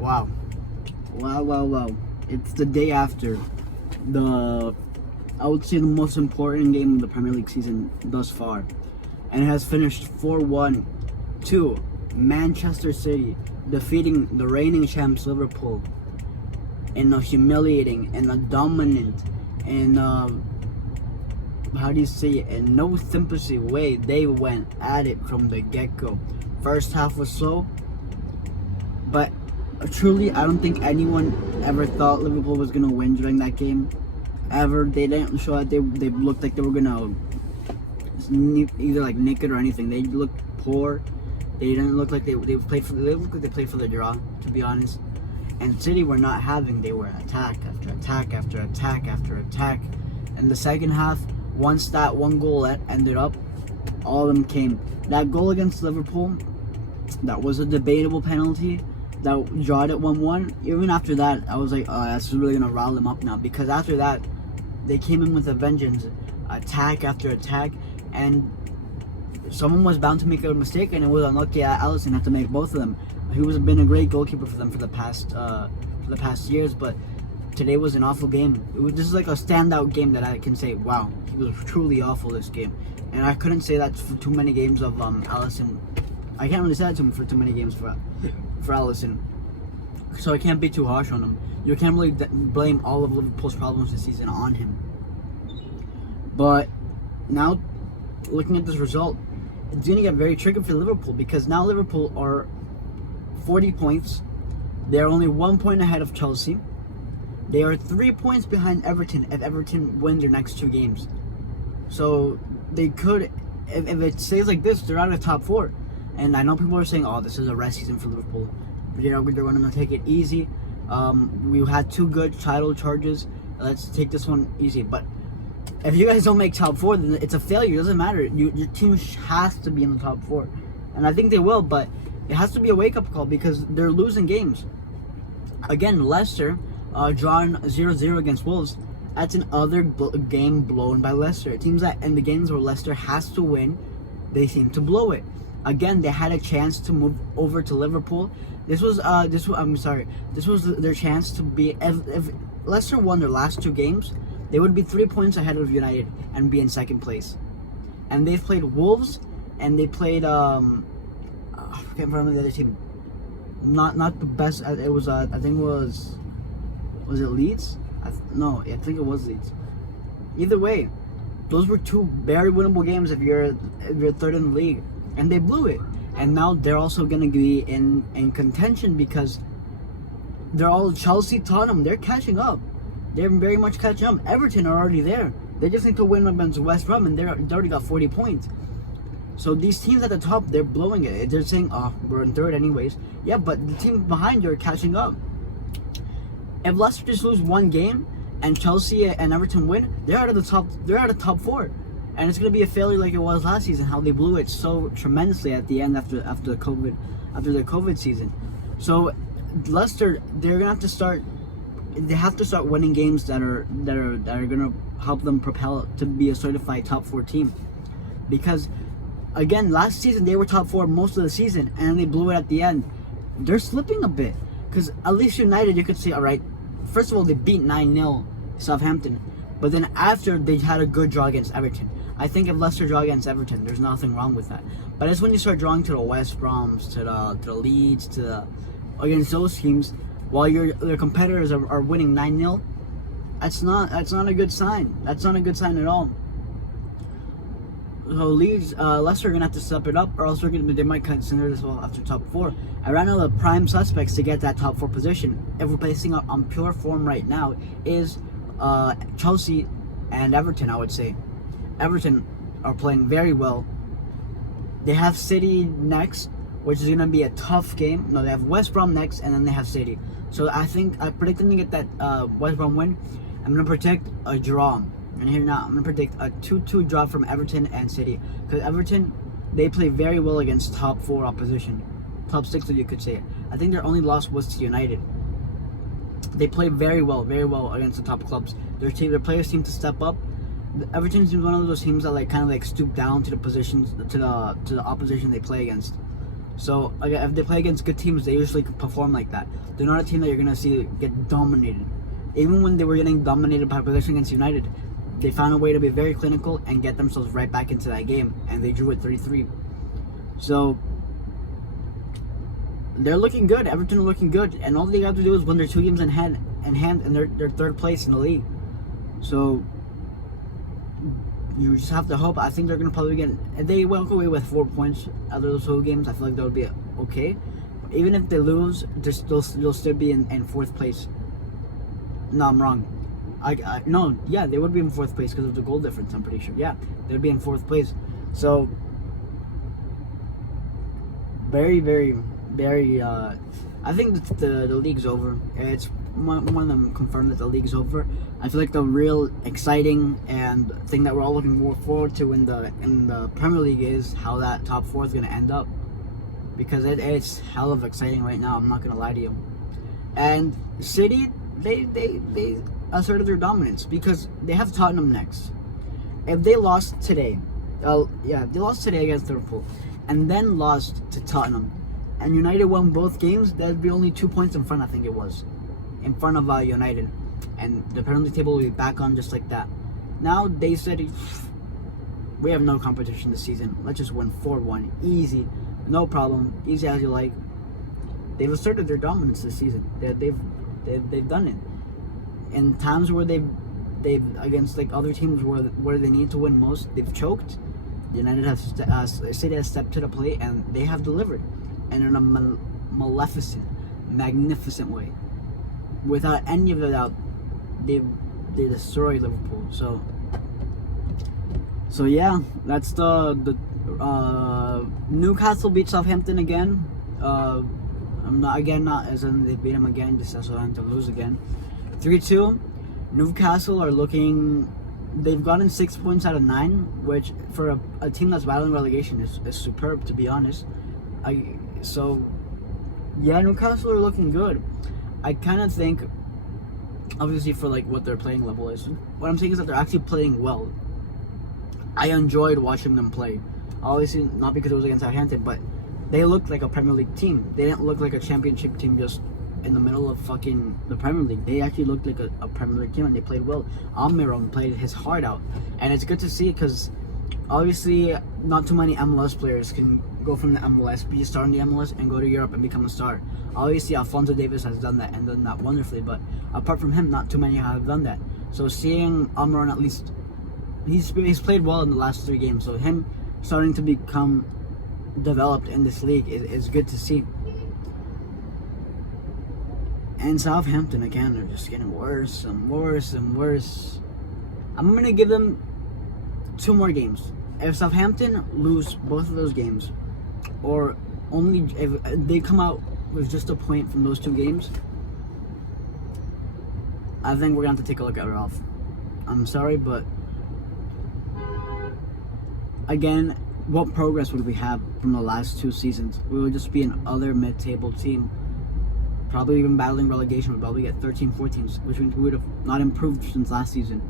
Wow. Wow. It's the day after I would say the most important game of the Premier League season thus far. And it has finished 4-1 to Manchester City, defeating the reigning champs Liverpool in a humiliating and a dominant and how do you say it, in no sympathy way. They went at it from the get-go. First half was slow, but truly, I don't think anyone ever thought Liverpool was gonna win during that game. Ever. They didn't show that they looked like they were gonna either like naked or anything. They looked poor. They didn't look like they played for. They looked like they played for the draw, to be honest. And City were not having. They were attack after attack after attack after attack. And the second half, once that one goal ended up, all of them came. That goal against Liverpool, that was a debatable penalty. That drawed it 1-1. Even after that, I was like, oh, that's really gonna rile them up now, because after that, they came in with a vengeance, attack after attack, and someone was bound to make a mistake, and it was unlucky that Alisson had to make both of them. He was been a great goalkeeper for them for the past years, but today was an awful game. This is like a standout game that I can say, wow, he was truly awful this game, and I couldn't say that for too many games of Alisson. I can't really say that to him for too many games for Alisson, so I can't be too harsh on him. You can't really blame all of Liverpool's problems this season on him. But now, looking at this result, it's going to get very tricky for Liverpool, because now Liverpool are 40 points. They're only 1 point ahead of Chelsea. They are 3 points behind Everton if Everton win their next 2 games. So they could, if it stays like this, they're out of the top 4. And I know people are saying, oh, this is a rest season for Liverpool. You know, they're going to take it easy. We've had 2 good title charges. Let's take this one easy. But if you guys don't make top 4, then it's a failure. It doesn't matter. Your team has to be in the top 4. And I think they will, but it has to be a wake-up call, because they're losing games. Again, Leicester drawing 0-0 against Wolves. That's another game blown by Leicester. It seems that in the games where Leicester has to win, they seem to blow it. Again, they had a chance to move over to Liverpool. This was their chance to be. If Leicester won their last 2 games, they would be 3 points ahead of United and be in second place. And they've played Wolves, and they played I can't remember the other team. Not the best. It was I think it was it Leeds? I think it was Leeds. Either way, those were 2 very winnable games if you're third in the league. And they blew it. And now they're also going to be in contention, because they're all Chelsea, Tottenham. They're catching up. They're very much catching up. Everton are already there. They just need to win against West Brom, and they already got 40 points. So these teams at the top, they're blowing it. They're saying, oh, we're in third anyways. Yeah, but the teams behind you are catching up. If Leicester just lose 1 game and Chelsea and Everton win, they're out of the top. They're out of top 4. And it's going to be a failure like it was last season, how they blew it so tremendously at the end after the COVID season. So Leicester, they're going to have to start. They have to start winning games that are going to help them propel to be a certified top 4 team. Because again, last season they were top 4 most of the season, and they blew it at the end. They're slipping a bit, because at least United, you could say, all right, first of all, they beat 9-0 Southampton, but then after they had a good draw against Everton. I think if Leicester draw against Everton, there's nothing wrong with that. But it's when you start drawing to the West Broms, to the Leeds, against those teams, while their competitors are winning 9-0, that's not a good sign. That's not a good sign at all. So Leicester are gonna have to step it up, or else they might consider this well after top 4. I ran out of prime suspects to get that top 4 position. If we're placing on pure form right now, is Chelsea and Everton. I would say Everton are playing very well. They have City next, which is gonna be a tough game. No, they have West Brom next, and then they have City. So I predict them to get that West Brom win. I'm gonna predict a draw. And here now, I'm going to predict a 2-2 draw from Everton and City. Because Everton, they play very well against top 4 opposition. Top 6, if you could say it. I think their only loss was to United. They play very well against the top clubs. Their players seem to step up. Everton is one of those teams that kind of stoop down to the positions, to the opposition they play against. So again, if they play against good teams, they usually perform like that. They're not a team that you're gonna see get dominated. Even when they were getting dominated by possession against United, they found a way to be very clinical and get themselves right back into that game, and they drew it 3-3. So they're looking good. Everton are looking good, and all they have to do is win their 2 games in hand, and they're third place in the league. So you just have to hope. I think they're gonna probably get. If they walk away with 4 points out of those 2 games, I feel like that would be okay. Even if they lose, they'll still be in 4th place. No, I'm wrong. No, yeah, they would be in 4th place because of the goal difference. I'm pretty sure. Yeah, they'd be in 4th place. So very, very, very. I think that the league's over. It's one of them confirmed that the league's over. I feel like the real exciting and thing that we're all looking forward to in the Premier League is how that top 4 is going to end up, because it's hell of exciting right now. I'm not going to lie to you. And City, they asserted their dominance because they have Tottenham next. If they lost today, if they lost today against Liverpool, and then lost to Tottenham, and United won both games, that'd be only 2 points in front. I think it was in front of United, and the penalty table will be back on just like that. Now they said we have no competition this season. Let's just win 4-1, easy, no problem, easy as you like. They've asserted their dominance this season. They've done it in times where they've against like other teams where they need to win most. They've choked. United City has stepped to the plate and they have delivered, and in a magnificent way. Without any of it out, they destroyed Liverpool. So yeah, that's the Newcastle beat Southampton again. Not as in they beat them again, just as Southampton lose again. 3-2. Newcastle are looking. They've gotten 6 points out of 9, which for a team that's battling relegation is superb, to be honest. So yeah, Newcastle are looking good. I kind of think, obviously for like what their playing level is, what I'm saying is that they're actually playing well. I enjoyed watching them play. Obviously not because it was against Southampton, but they looked like a Premier League team. They didn't look like a Championship team just in the middle of fucking the Premier League. They actually looked like a Premier League team, and they played well. Almiron played his heart out, and it's good to see because obviously not too many MLS players can go from the MLS, be a star in the MLS, and go to Europe and become a star. Obviously Alphonso Davies has done that and done that wonderfully, but apart from him, not too many have done that. So seeing Almiron, at least he's played well in the last 3 games, so him starting to become developed in this league is good to see. And Southampton again, they're just getting worse and worse and worse. I'm gonna give them 2 more games. If Southampton lose both of those games, or only if they come out with just a point from those 2 games, I think we're gonna have to take a look at Ralph. I'm sorry, but again, what progress would we have from the last 2 seasons? We would just be another mid-table team, probably even battling relegation. We'd probably get 13, 14, which means we would have not improved since last season.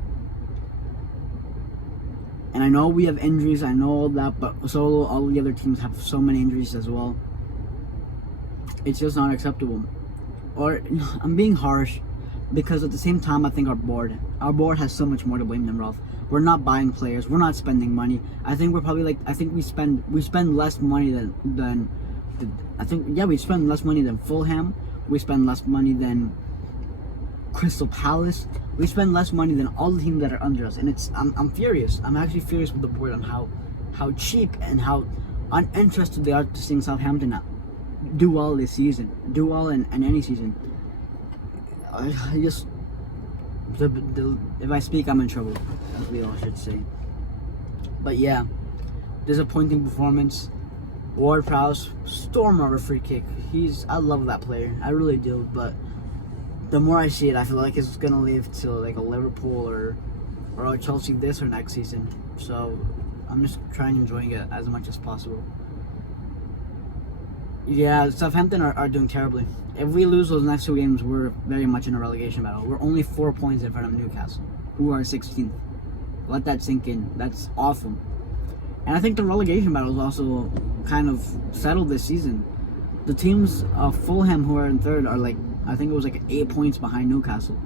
And I know we have injuries, I know all that, but so all the other teams have so many injuries as well. It's just not acceptable. Or I'm being harsh, because at the same time I think our board has so much more to blame than Ralph. We're not buying players, we're not spending money. I think we're probably we spend less money than we spend less money than Fulham. We spend less money than Crystal Palace. We spend less money than all the teams that are under us, and I'm furious. I'm actually furious with the board on how cheap and how uninterested they are to seeing Southampton do well this season, do well in any season. I just if I speak, I'm in trouble, as we all should say. But yeah, disappointing performance. Ward-Prowse, storm over free kick. I love that player, I really do. But the more I see it, I feel like it's gonna lead to like a Liverpool or a Chelsea this or next season. So I'm just trying enjoying it as much as possible. Yeah, Southampton are doing terribly. If we lose those next 2 games, we're very much in a relegation battle. We're only 4 points in front of Newcastle, who are 16th. Let that sink in. That's awful. And I think the relegation battle is also kind of settled this season. The teams of Fulham, who are in third, are like, I think it was like 8 points behind Newcastle.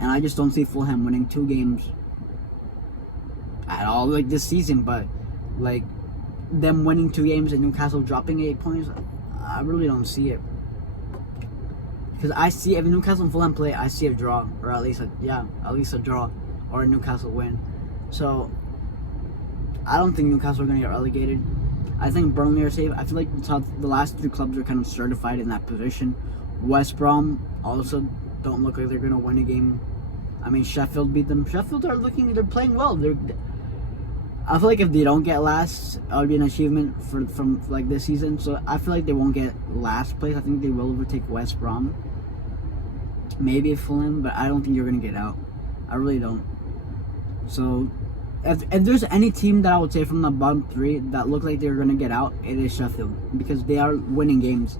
And I just don't see Fulham winning 2 games at all like this season. But like them winning 2 games and Newcastle dropping 8 points, I really don't see it. Because I see if Newcastle and Fulham play, I see a draw, or at least a draw, or a Newcastle win. So I don't think Newcastle are going to get relegated. I think Burnley are safe. I feel like the last 3 clubs are kind of certified in that position. West Brom also don't look like they're going to win a game. I mean, Sheffield beat them. Sheffield they're playing well. I feel like if they don't get last, it would be an achievement from like this season. So I feel like they won't get last place. I think they will overtake West Brom. Maybe Fulham, but I don't think you're going to get out. I really don't. So if there's any team that I would say from the bottom 3 that look like they're going to get out, it is Sheffield, because they are winning games.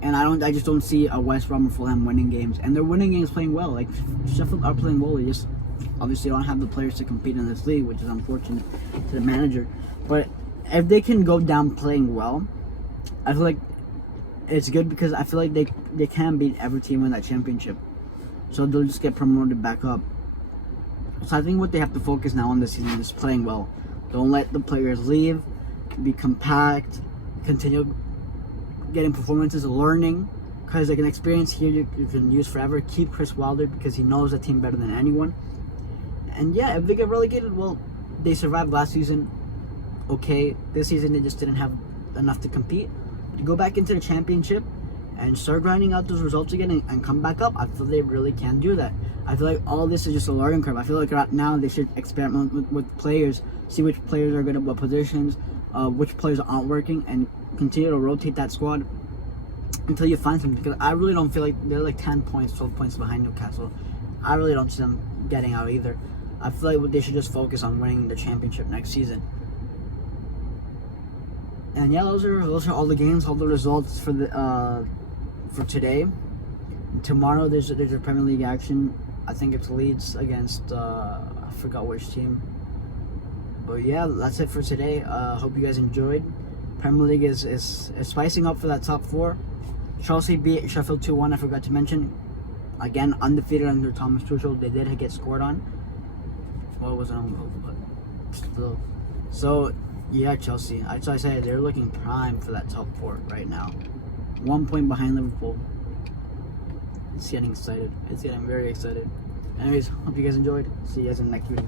And I just don't see a West Brom or Fulham winning games. And they're winning games playing well. Like, Sheffield are playing well. They just obviously don't have the players to compete in this league, which is unfortunate to the manager. But if they can go down playing well, I feel like it's good, because I feel like they can beat every team in that championship. So they'll just get promoted back up. So I think what they have to focus now on this season is playing well. Don't let the players leave. Be compact. Continue getting performances, learning, because like an experience here you can use forever. Keep Chris Wilder, because he knows the team better than anyone. And yeah, if they get relegated, well, they survived last season. Okay, this season they just didn't have enough to compete. To go back into the championship and start grinding out those results again and come back up, I feel they really can do that. I feel like all this is just a learning curve. I feel like right now they should experiment with players, see which players are good at what positions, which players aren't working, and continue to rotate that squad until you find something. Because I really don't feel like they're like 10 points, 12 points behind Newcastle. I really don't see them getting out either. I feel like they should just focus on winning the championship next season. And yeah, those are all the games, all the results for today. Tomorrow there's a Premier League action. I think it's Leeds against I forgot which team. But yeah, that's it for today. Hope you guys enjoyed. Premier League is spicing up for that top 4. Chelsea beat Sheffield 2-1. I forgot to mention. Again, undefeated under Thomas Tuchel. They did get scored on. Well, it wasn't on goal, but still. So yeah, Chelsea. So I said they're looking prime for that top 4 right now. 1 point behind Liverpool. It's getting excited. It's getting very excited. Anyways, hope you guys enjoyed. See you guys in the next video.